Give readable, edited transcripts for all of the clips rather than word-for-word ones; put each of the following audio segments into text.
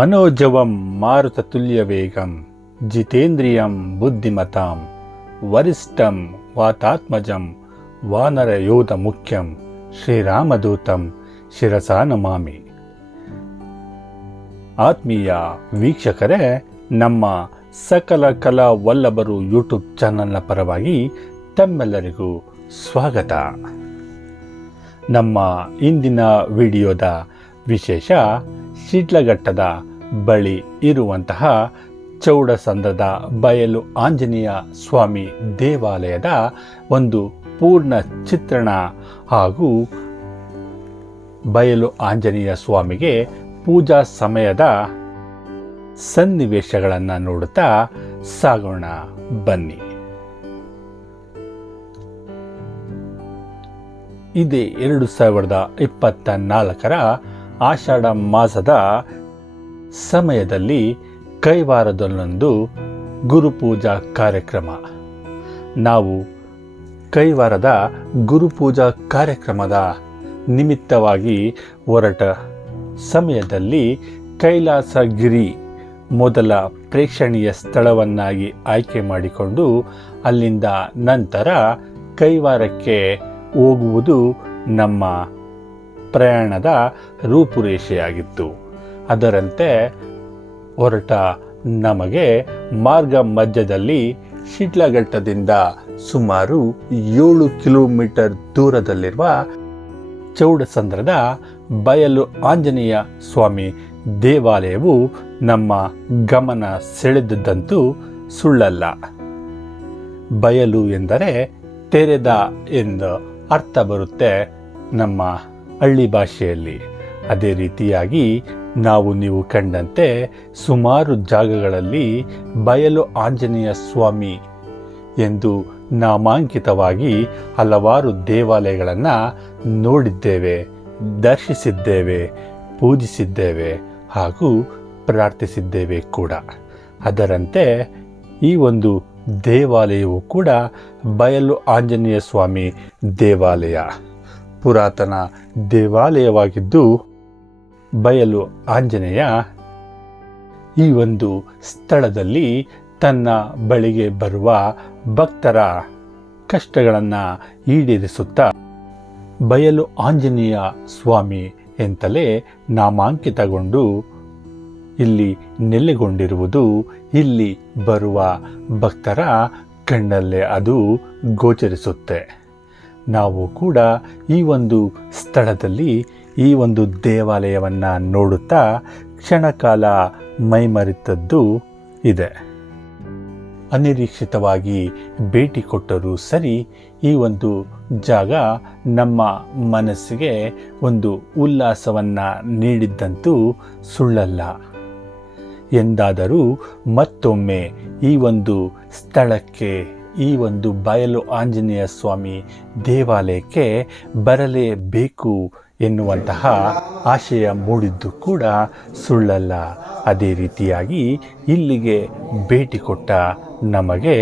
मनोजवं मारुततुल्यवेगं जितेन्द्रियं बुद्धिमतां वरिष्ठं वातात्मजं वानरयोधमुख्यं ಶ್ರೀರಾಮದೂತಂ ಶಿರಸಾ ನಮಾಮಿ. ಆತ್ಮೀಯ ವೀಕ್ಷಕರೇ, ನಮ್ಮ ಸಕಲ ಕಲಾ ವಲ್ಲಭರು ಯೂಟ್ಯೂಬ್ ಚಾನಲ್ನ ಪರವಾಗಿ ತಮ್ಮೆಲ್ಲರಿಗೂ ಸ್ವಾಗತ. ನಮ್ಮ ಇಂದಿನ ವಿಡಿಯೋದ ವಿಶೇಷ ಶಿಡ್ಲಘಟ್ಟದ ಬಳಿ ಇರುವಂತಹ ಚೌಡಸಂದ್ರದ ಬಯಲು ಆಂಜನೇಯ ಸ್ವಾಮಿ ದೇವಾಲಯದ ಒಂದು ಪೂರ್ಣ ಚಿತ್ರಣ ಹಾಗೂ ಬಯಲು ಆಂಜನೇಯ ಸ್ವಾಮಿಗೆ ಪೂಜಾ ಸಮಯದ ಸನ್ನಿವೇಶಗಳನ್ನು ನೋಡುತ್ತಾ ಸಾಗೋಣ ಬನ್ನಿ. ಇದೇ 2024 ಆಷಾಢ ಮಾಸದ ಸಮಯದಲ್ಲಿ ಕೈವಾರದಲ್ಲೊಂದು ಗುರುಪೂಜಾ ಕಾರ್ಯಕ್ರಮ. ನಾವು ಕೈವಾರದ ಗುರುಪೂಜಾ ಕಾರ್ಯಕ್ರಮದ ನಿಮಿತ್ತವಾಗಿ ಹೊರಟ ಸಮಯದಲ್ಲಿ ಕೈಲಾಸಗಿರಿ ಮೊದಲ ಪ್ರೇಕ್ಷಣೀಯ ಸ್ಥಳವನ್ನಾಗಿ ಆಯ್ಕೆ ಮಾಡಿಕೊಂಡು ಅಲ್ಲಿಂದ ನಂತರ ಕೈವಾರಕ್ಕೆ ಹೋಗುವುದು ನಮ್ಮ ಪ್ರಯಾಣದ ರೂಪುರೇಷೆಯಾಗಿತ್ತು. ಅದರಂತೆ ಹೊರಟ ನಮಗೆ ಮಾರ್ಗ ಮಧ್ಯದಲ್ಲಿ ಶಿಡ್ಲಘಟ್ಟದಿಂದ ಸುಮಾರು 7 ಕಿಲೋಮೀಟರ್ ದೂರದಲ್ಲಿರುವ ಚೌಡಸಂದ್ರದ ಬಯಲು ಆಂಜನೇಯ ಸ್ವಾಮಿ ದೇವಾಲಯವು ನಮ್ಮ ಗಮನ ಸೆಳೆದದ್ದಂತೂ ಸುಳ್ಳಲ್ಲ. ಬಯಲು ಎಂದರೆ ತೆರೆದ ಎಂದು ಅರ್ಥ ಬರುತ್ತೆ ನಮ್ಮ ಹಳ್ಳಿ ಭಾಷೆಯಲ್ಲಿ. ಅದೇ ರೀತಿಯಾಗಿ ನೀವು ಕಂಡಂತೆ ಸುಮಾರು ಜಾಗಗಳಲ್ಲಿ ಬಯಲು ಆಂಜನೇಯ ಸ್ವಾಮಿ ಎಂದು ನಾಮಾಂಕಿತವಾಗಿ ಹಲವಾರು ದೇವಾಲಯಗಳನ್ನು ನೋಡಿದ್ದೇವೆ, ದರ್ಶಿಸಿದ್ದೇವೆ, ಪೂಜಿಸಿದ್ದೇವೆ ಹಾಗೂ ಪ್ರಾರ್ಥಿಸಿದ್ದೇವೆ ಕೂಡ. ಅದರಂತೆ ಈ ಒಂದು ದೇವಾಲಯವು ಕೂಡ ಬಯಲು ಆಂಜನೇಯ ಸ್ವಾಮಿ ದೇವಾಲಯ ಪುರಾತನ ದೇವಾಲಯವಾಗಿದ್ದು, ಬಯಲು ಆಂಜನೇಯ ಈ ಒಂದು ಸ್ಥಳದಲ್ಲಿ ತನ್ನ ಬಳಿಗೆ ಬರುವ ಭಕ್ತರ ಕಷ್ಟಗಳನ್ನು ಈಡೇರಿಸುತ್ತಾ ಬಯಲು ಆಂಜನೇಯ ಸ್ವಾಮಿ ಎಂತಲೇ ನಾಮಾಂಕಿತಗೊಂಡು ಇಲ್ಲಿ ನೆಲೆಗೊಂಡಿರುವುದು ಇಲ್ಲಿ ಬರುವ ಭಕ್ತರ ಕಣ್ಣಲ್ಲೇ ಅದು ಗೋಚರಿಸುತ್ತೆ. ನಾವು ಕೂಡ ಈ ಒಂದು ಸ್ಥಳದಲ್ಲಿ ಈ ಒಂದು ದೇವಾಲಯವನ್ನು ನೋಡುತ್ತಾ ಕ್ಷಣಕಾಲ ಮೈಮರೆತದ್ದು ಇದೆ. ಅನಿರೀಕ್ಷಿತವಾಗಿ ಭೇಟಿ ಕೊಟ್ಟರೂ ಸರಿ, ಈ ಒಂದು ಜಾಗ ನಮ್ಮ ಮನಸ್ಸಿಗೆ ಒಂದು ಉಲ್ಲಾಸವನ್ನು ನೀಡಿದ್ದಂತೂ ಸುಳ್ಳಲ್ಲ. ಎಂದಾದರೂ ಮತ್ತೊಮ್ಮೆ ಈ ಒಂದು ಸ್ಥಳಕ್ಕೆ, ಈ ಒಂದು ಬಯಲು ಆಂಜನೇಯ ಸ್ವಾಮಿ ದೇವಾಲಯಕ್ಕೆ ಬರಲೇಬೇಕು ಎನ್ನುವಂತಹ ಆಶಯ ಮೂಡಿದ್ದು ಕೂಡ ಸುಳ್ಳಲ್ಲ. ಅದೇ ರೀತಿಯಾಗಿ ಇಲ್ಲಿಗೆ ಭೇಟಿ ಕೊಟ್ಟ ನಮಗೆ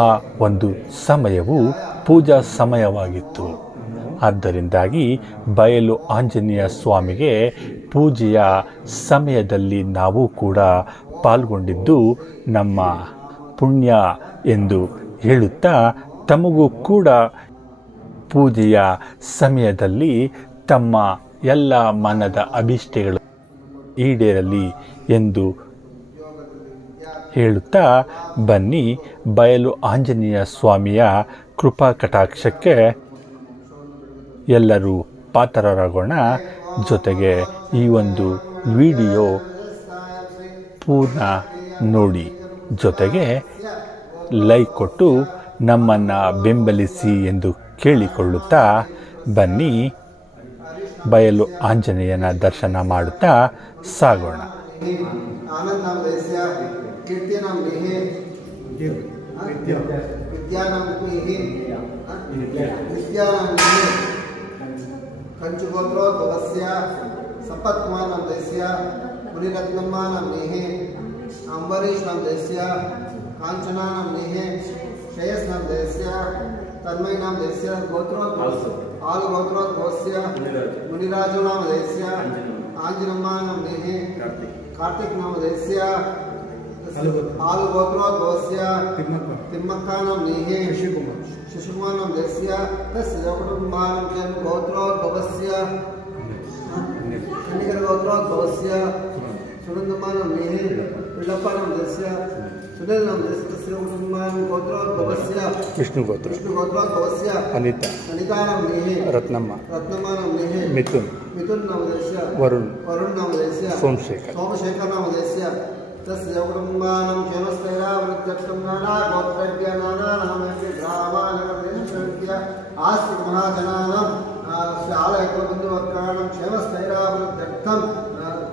ಆ ಒಂದು ಸಮಯವು ಪೂಜಾ ಸಮಯವಾಗಿತ್ತು. ಆದ್ದರಿಂದಾಗಿ ಬಯಲು ಆಂಜನೇಯ ಸ್ವಾಮಿಗೆ ಪೂಜೆಯ ಸಮಯದಲ್ಲಿ ನಾವು ಕೂಡ ಪಾಲ್ಗೊಂಡಿದ್ದು ನಮ್ಮ ಪುಣ್ಯ ಎಂದು ಹೇಳುತ್ತಾ, ತಮಗೂ ಕೂಡ ಪೂಜೆಯ ಸಮಯದಲ್ಲಿ ತಮ್ಮ ಎಲ್ಲ ಮನದ ಅಭಿಷ್ಟಗಳು ಈಡೇರಲಿ ಎಂದು ಹೇಳುತ್ತಾ ಬನ್ನಿ ಬಯಲು ಆಂಜನೇಯ ಸ್ವಾಮಿಯ ಕೃಪಾ ಕಟಾಕ್ಷಕ್ಕೆ ಎಲ್ಲರೂ ಪಾತ್ರರಾಗೋಣ. ಜೊತೆಗೆ ಈ ಒಂದು ವಿಡಿಯೋ ಪೂರ್ಣ ನೋಡಿ, ಜೊತೆಗೆ ಲೈಕ್ ಕೊಟ್ಟು ನಮ್ಮನ್ನು ಬೆಂಬಲಿಸಿ ಎಂದು ಕೇಳಿಕೊಳ್ಳುತ್ತಾ ಬನ್ನಿ ಬಯಲು ಆಂಜನೇಯನ ದರ್ಶನ ಮಾಡುತ್ತಾ ಸಾಗೋಣ. तन्मय नाम देस्य गोत्रोद्भवस्य आल गोत्रोद्भवस्य मुनिराजो नाम देस्य आंजनम्मा नाम देहे ಕಾರ್ತಿಕ್ ನಾಮಧೇಯಸ್ಯ ಆಲುಗೋತ್ರೋದ್ಭವಸ್ಯ ತಿಮ್ಮಕ್ಕಾನಾಂ ನೇಹೇ ಶಿಶುಕುಮಾರ್ ನಾಮಧೇಯಸ್ಯ ತಸ್ಯ ಕುಟುಂಬಾನಾಂ ಚ ಗೋತ್ರೋದ್ಭವಸ್ಯ ಕನ್ನಿಕರ ಗೋತ್ರೋದ್ಭವಸ್ಯ ಸುನಂದಮಾನಾಂ ನೇಹೇ ಪಿಳ್ಳಪ್ಪ ನಾಮಧೇಯಸ್ಯ ಸುನಿಲ್ ನಾಮಧೇಯಸ್ಯ ತಸ್ಯ ಕುಟುಂಬಾನಾಂ ಗೋತ್ರೋದ್ಭವಸ್ಯ ವಿಷ್ಣು ಗೋತ್ರೋದ್ಭವಸ್ಯ ಅನಿತಾ ನಾಂ ನೇಹೇ ರತ್ನಮ್ಮ ನಾಂ ನೇಹೇ ಮಿಥುನ್ ನಾಮಧೇಯಸ್ಯ ವರುಣ್ ನಾಮಧೇಯಸ್ಯ ಸೋಮಶೇಖರ್ ನಾಮಧೇಯಸ್ಯ तस्य कुटुम्बानां क्षेमस्थैर्यावृद्ध्यर्थं नानागोत्रज्ञ नानानामैक्य ग्रामानगरदेशस्य आस्तिक महाजनानां आलयकुलबन्धुवर्गाणां क्षेमस्थैर्यावृद्ध्यर्थं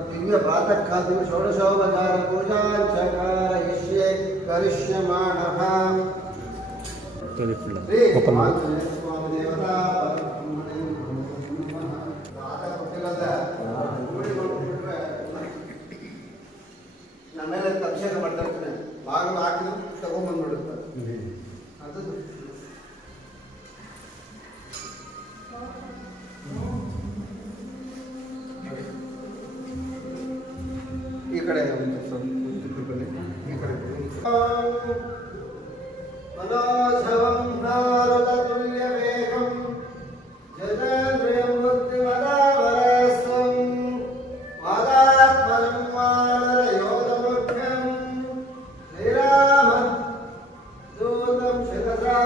दिव्य प्रातःकाले षोडशोपचार पूजां च कारयिष्ये करिष्यमाणः श्री स्वामी देवता ನಮ್ಮೆಲ್ಲ ಅಭಿಷೇಕ ಮಾಡ್ತಾ ಇರ್ತಾನೆ ಬಾಗಿಲು ಹಾಕಿದ್ರು ತಗೊಂಡ್ಬಂದ್ಬಿಡುತ್ತೆ ಅದು ಈ ಕಡೆ ಈ ಕಡೆ ಮನೋಜವಂ ಭಾರತತುಲ್ಯ ವೇಗಂ ಜನೇಂದ್ರಿಯಂ ಬುದ್ಧಿಮದಾವರಸ್ವಂ ವಾದಾತ್ಮನಂ ವಾನರಯೋಧಮುಖ್ಯಂ ಶ್ರೀರಾಮ ದೂತಂ ಶಿರಸಾ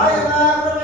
Ayana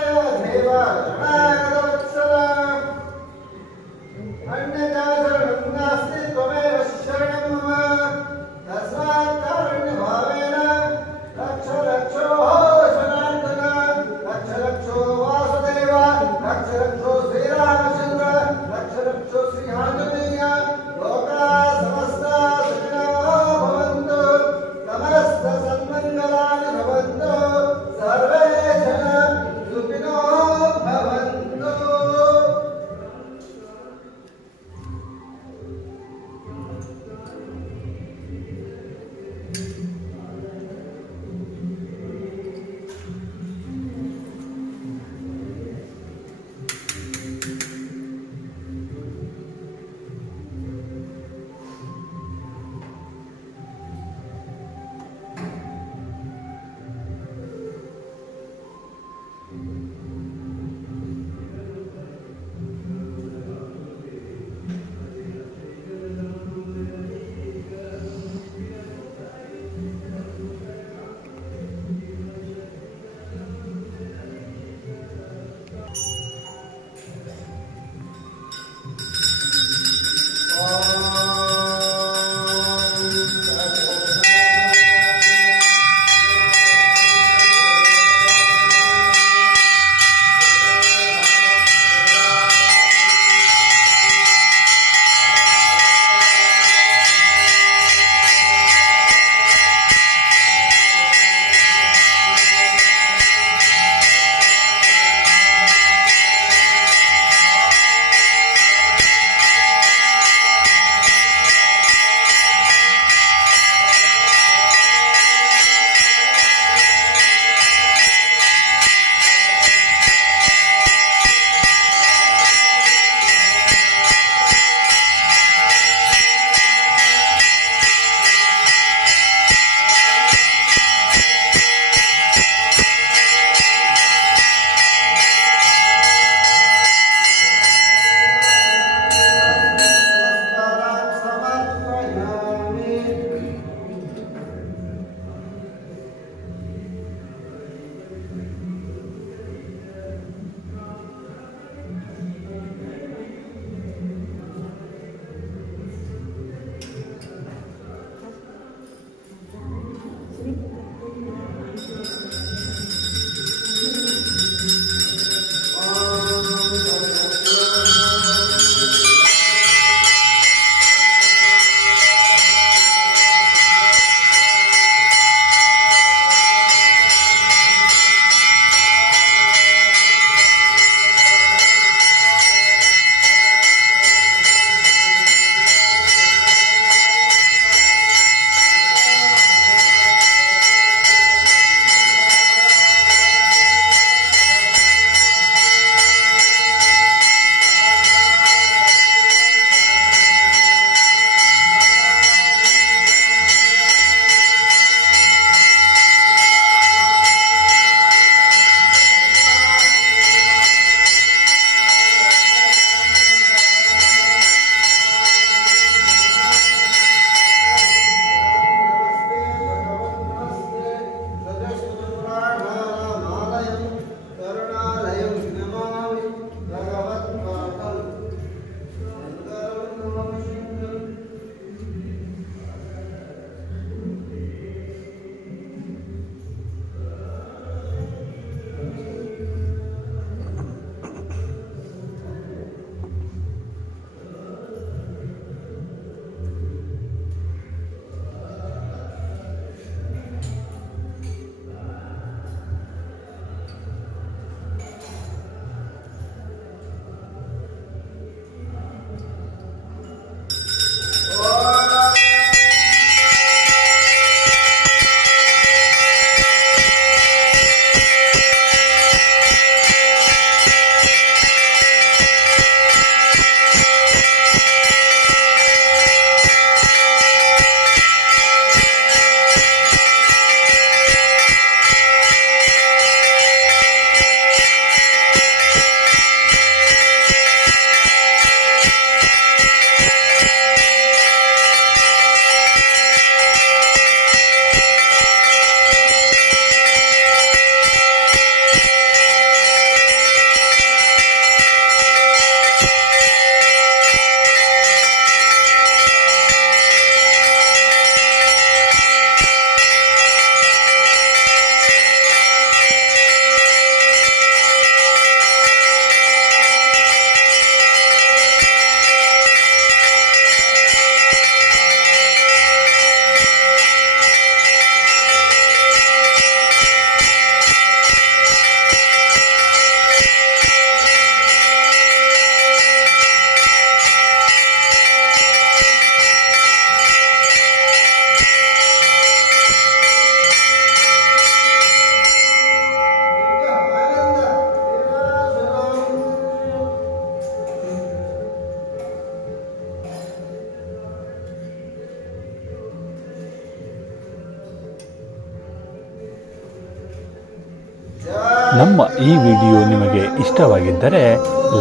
ನಮ್ಮ ಈ ವಿಡಿಯೋ ನಿಮಗೆ ಇಷ್ಟವಾಗಿದ್ದರೆ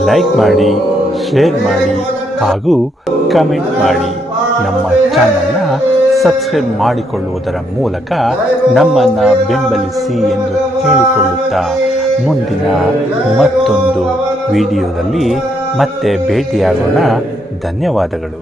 ಲೈಕ್ ಮಾಡಿ, ಶೇರ್ ಮಾಡಿ ಹಾಗೂ ಕಮೆಂಟ್ ಮಾಡಿ. ನಮ್ಮ ಚಾನಲ್ನ ಸಬ್ಸ್ಕ್ರೈಬ್ ಮಾಡಿಕೊಳ್ಳುವುದರ ಮೂಲಕ ನಮ್ಮನ್ನು ಬೆಂಬಲಿಸಿ ಎಂದು ಕೇಳಿಕೊಳ್ಳುತ್ತಾ ಮುಂದಿನ ಮತ್ತೊಂದು ವಿಡಿಯೋದಲ್ಲಿ ಮತ್ತೆ ಭೇಟಿಯಾಗೋಣ. ಧನ್ಯವಾದಗಳು.